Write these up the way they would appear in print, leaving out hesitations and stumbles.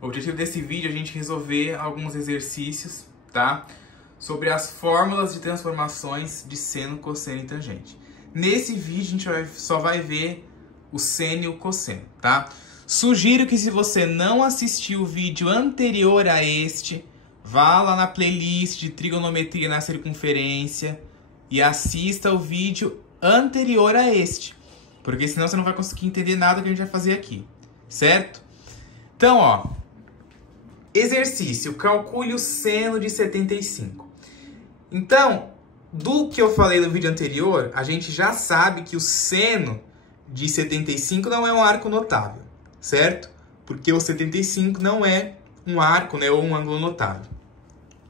O objetivo desse vídeo é a gente resolver alguns exercícios, tá? Sobre as fórmulas de transformações de seno, cosseno e tangente. Nesse vídeo a gente só vai ver o seno e o cosseno, tá? Sugiro que se você não assistiu o vídeo anterior a este, vá lá na playlist de trigonometria na circunferência e assista o vídeo anterior a este, porque senão você não vai conseguir entender nada que a gente vai fazer aqui, certo? Então, ó, exercício, calcule o seno de 75. Então, do que eu falei no vídeo anterior, a gente já sabe que o seno de 75 não é um arco notável, certo? Porque o 75 não é um arco, né, ou um ângulo notável.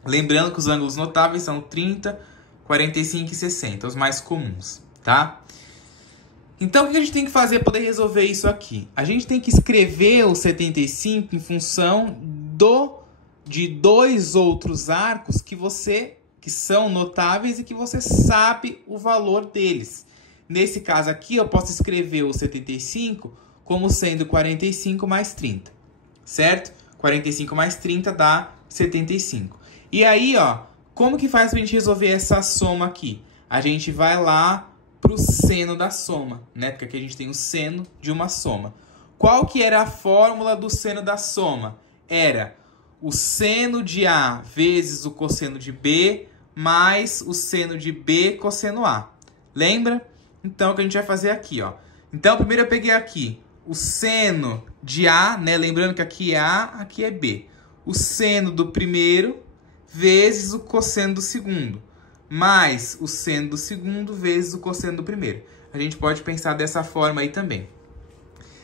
Lembrando que os ângulos notáveis são 30, 45 e 60, os mais comuns, tá? Então, o que a gente tem que fazer para poder resolver isso aqui? A gente tem que escrever o 75 em função de dois outros arcos que são notáveis e que você sabe o valor deles. Nesse caso aqui, eu posso escrever o 75 como sendo 45 mais 30, certo? 45 mais 30 dá 75. E aí, ó, como que faz para a gente resolver essa soma aqui? A gente vai lá para o seno da soma, né? Porque aqui a gente tem o seno de uma soma. Qual que era a fórmula do seno da soma? Era o seno de A vezes o cosseno de B mais o seno de B cosseno A. Lembra? Então, o que a gente vai fazer aqui, ó. Então, primeiro eu peguei aqui o seno de A, né? Lembrando que aqui é A, aqui é B. O seno do primeiro vezes o cosseno do segundo, mais o seno do segundo vezes o cosseno do primeiro. A gente pode pensar dessa forma aí também.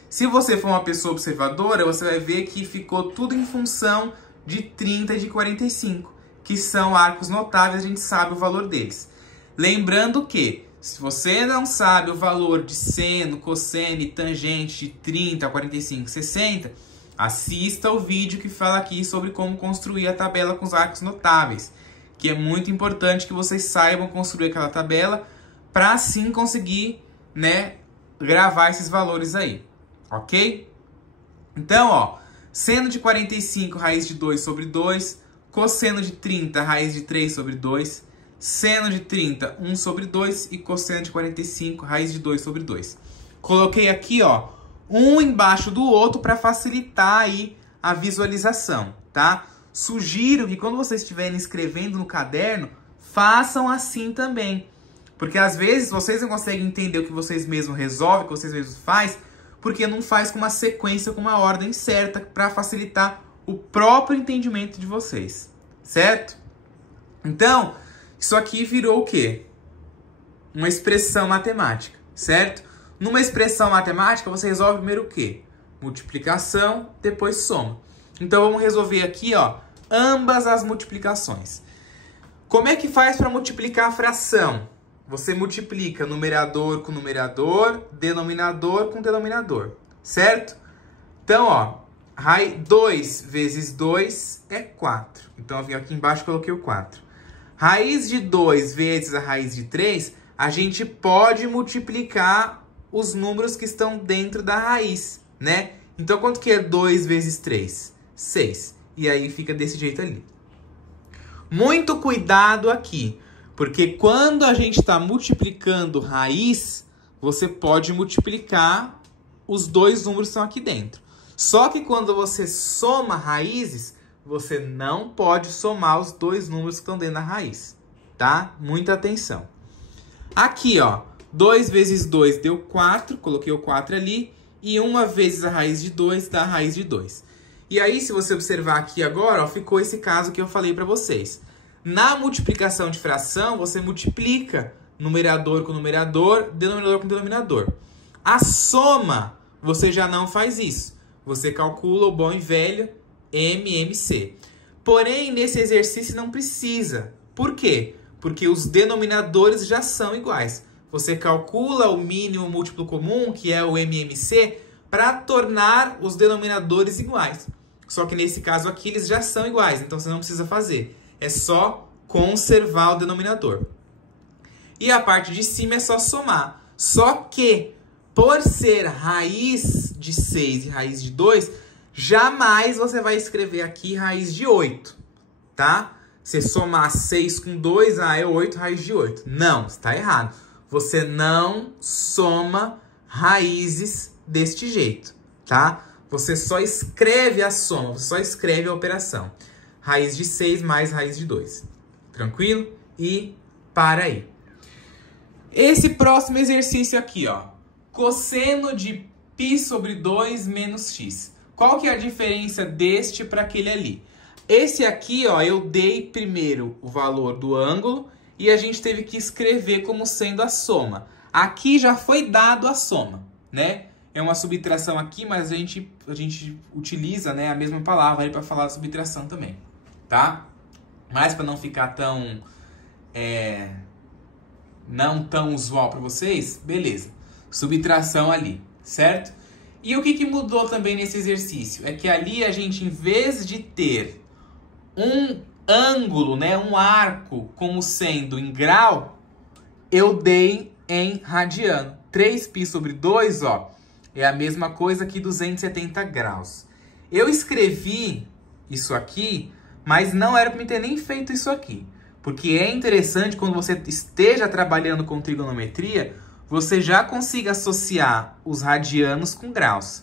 Se você for uma pessoa observadora, você vai ver que ficou tudo em função de 30 e de 45, que são arcos notáveis, a gente sabe o valor deles. Lembrando que, se você não sabe o valor de seno, cosseno e tangente de 30, 45 e 60, assista o vídeo que fala aqui sobre como construir a tabela com os arcos notáveis, que é muito importante que vocês saibam construir aquela tabela para assim conseguir, né, gravar esses valores aí, ok? Então, ó, seno de 45, raiz de 2 sobre 2, cosseno de 30, raiz de 3 sobre 2, seno de 30, 1 sobre 2 e cosseno de 45, raiz de 2 sobre 2. Coloquei aqui, ó, um embaixo do outro para facilitar aí a visualização, tá? Sugiro que quando vocês estiverem escrevendo no caderno, façam assim também. Porque às vezes vocês não conseguem entender o que vocês mesmos resolvem, o que vocês mesmos fazem, porque não faz com uma sequência, com uma ordem certa, para facilitar o próprio entendimento de vocês, certo? Então, isso aqui virou o quê? Uma expressão matemática, certo? Numa expressão matemática, você resolve primeiro o quê? Multiplicação, depois soma. Então, vamos resolver aqui, ó, ambas as multiplicações. Como é que faz para multiplicar a fração? Você multiplica numerador com numerador, denominador com denominador, certo? Então, ó, 2 vezes 2 é 4. Então, eu vim aqui embaixo e coloquei o 4. Raiz de 2 vezes a raiz de 3, a gente pode multiplicar os números que estão dentro da raiz, né? Então, quanto que é 2 vezes 3? 6. E aí fica desse jeito ali. Muito cuidado aqui, porque quando a gente está multiplicando raiz, você pode multiplicar os dois números que estão aqui dentro. Só que quando você soma raízes, você não pode somar os dois números que estão dentro da raiz, tá? Muita atenção. Aqui, ó, 2 vezes 2 deu 4, coloquei o 4 ali, e 1 vezes a raiz de 2 dá a raiz de 2. E aí, se você observar aqui agora, ó, ficou esse caso que eu falei para vocês. Na multiplicação de fração, você multiplica numerador com numerador, denominador com denominador. A soma, você já não faz isso. Você calcula o bom e velho MMC. Porém, nesse exercício não precisa. Por quê? Porque os denominadores já são iguais. Você calcula o mínimo múltiplo comum, que é o MMC, para tornar os denominadores iguais. Só que nesse caso aqui eles já são iguais, então você não precisa fazer. É só conservar o denominador. E a parte de cima é só somar. Só que, por ser raiz de 6 e raiz de 2, Jamais você vai escrever aqui raiz de 8, tá? Você somar 6 com 2, é 8 raiz de 8. Não, está errado. Você não soma raízes deste jeito, tá? Você só escreve a soma, você só escreve a operação. Raiz de 6 mais raiz de 2. Tranquilo? E para aí. Esse próximo exercício aqui, ó. Cosseno de π sobre 2 menos x. Qual que é a diferença deste para aquele ali? Esse aqui, ó, eu dei primeiro o valor do ângulo e a gente teve que escrever como sendo a soma. Aqui já foi dado a soma, né? É uma subtração aqui, mas a gente utiliza, né, a mesma palavra aí para falar de subtração também, tá? Mas para não ficar tão não tão usual para vocês, beleza. Subtração ali, certo? E o que mudou também nesse exercício? É que ali a gente, em vez de ter um ângulo, né, um arco, como sendo em grau, eu dei em radiano. 3π sobre 2, ó, é a mesma coisa que 270 graus. Eu escrevi isso aqui, mas não era para me ter nem feito isso aqui. Porque é interessante, quando você esteja trabalhando com trigonometria, você já consiga associar os radianos com graus.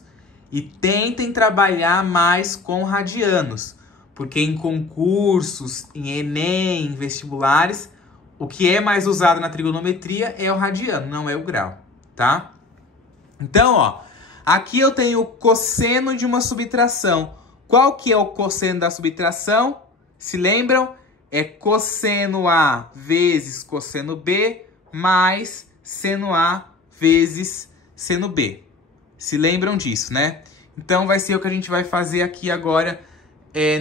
E tentem trabalhar mais com radianos. Porque em concursos, em Enem, em vestibulares, o que é mais usado na trigonometria é o radiano, não é o grau, tá? Então, ó, aqui eu tenho o cosseno de uma subtração. Qual que é o cosseno da subtração? Se lembram? É cosseno A vezes cosseno B mais seno A vezes seno B. Se lembram disso, né? Então, vai ser o que a gente vai fazer aqui agora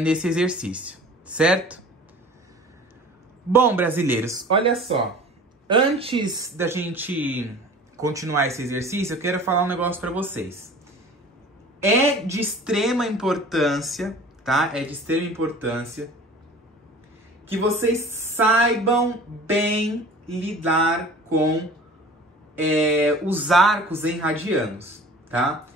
nesse exercício, certo? Bom, brasileiros, olha só. Antes da gente continuar esse exercício, eu quero falar um negócio para vocês. É de extrema importância, tá? É de extrema importância que vocês saibam bem lidar com os arcos em radianos, tá?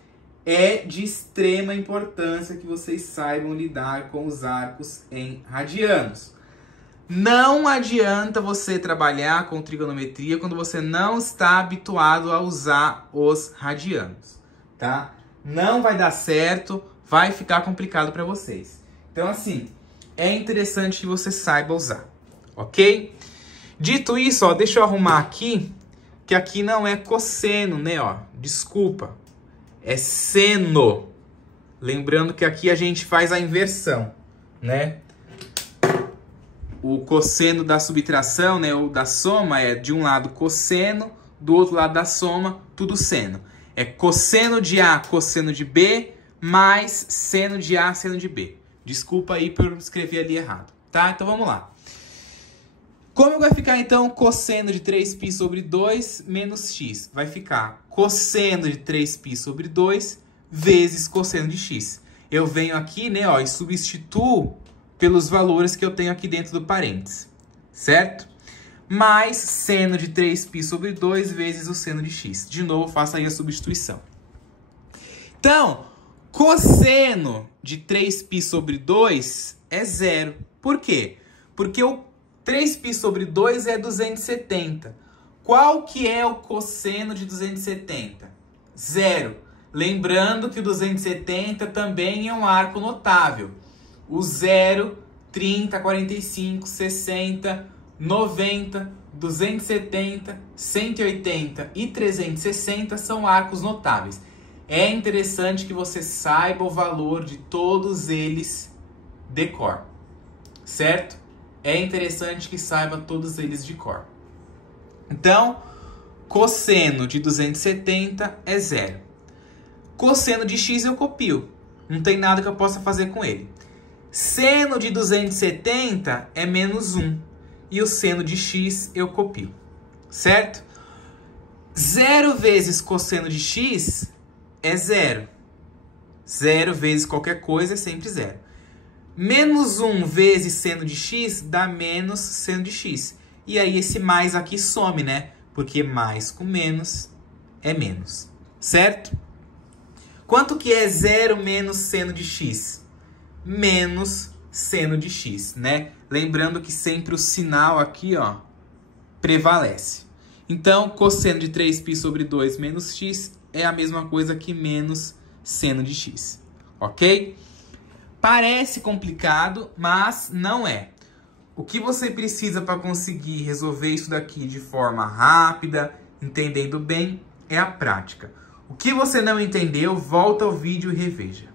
É de extrema importância que vocês saibam lidar com os arcos em radianos. Não adianta você trabalhar com trigonometria quando você não está habituado a usar os radianos, tá? Não vai dar certo, vai ficar complicado para vocês. Então, assim, é interessante que você saiba usar, ok? Dito isso, ó, deixa eu arrumar aqui, que aqui não é cosseno, né, ó? Desculpa, é seno. Lembrando que aqui a gente faz a inversão, né? O cosseno da subtração, né, ou da soma, é de um lado cosseno, do outro lado da soma, tudo seno. É cosseno de A, cosseno de B, mais seno de A, seno de B. Desculpa aí por escrever ali errado, tá? Então vamos lá. Como vai ficar então cosseno de 3π sobre 2 menos x? Vai ficar cosseno de 3π sobre 2 vezes cosseno de x. Eu venho aqui, né, ó, e substituo pelos valores que eu tenho aqui dentro do parênteses, certo? Mais seno de 3π sobre 2 vezes o seno de x. De novo, faço aí a substituição. Então, cosseno de 3π sobre 2 é zero. Por quê? Porque o 3π sobre 2 é 270. Qual que é o cosseno de 270? Zero. Lembrando que o 270 também é um arco notável. O 0, 30, 45, 60, 90, 270, 180 e 360 são arcos notáveis. É interessante que você saiba o valor de todos eles de cor, certo? É interessante que saiba todos eles de cor. Então, cosseno de 270 é zero. Cosseno de x eu copio. Não tem nada que eu possa fazer com ele. Seno de 270 é menos 1. E o seno de x eu copio. Certo? 0 vezes cosseno de x é 0. 0 vezes qualquer coisa é sempre 0. Menos 1 vezes seno de x dá menos seno de x. E aí esse mais aqui some, né? Porque mais com menos é menos. Certo? Quanto que é 0 menos seno de x? Menos seno de x, né? Lembrando que sempre o sinal aqui, ó, prevalece. Então, cosseno de 3π sobre 2 menos x é a mesma coisa que menos seno de x, ok? Parece complicado, mas não é. O que você precisa para conseguir resolver isso daqui de forma rápida, entendendo bem, é a prática. O que você não entendeu, volta ao vídeo e reveja.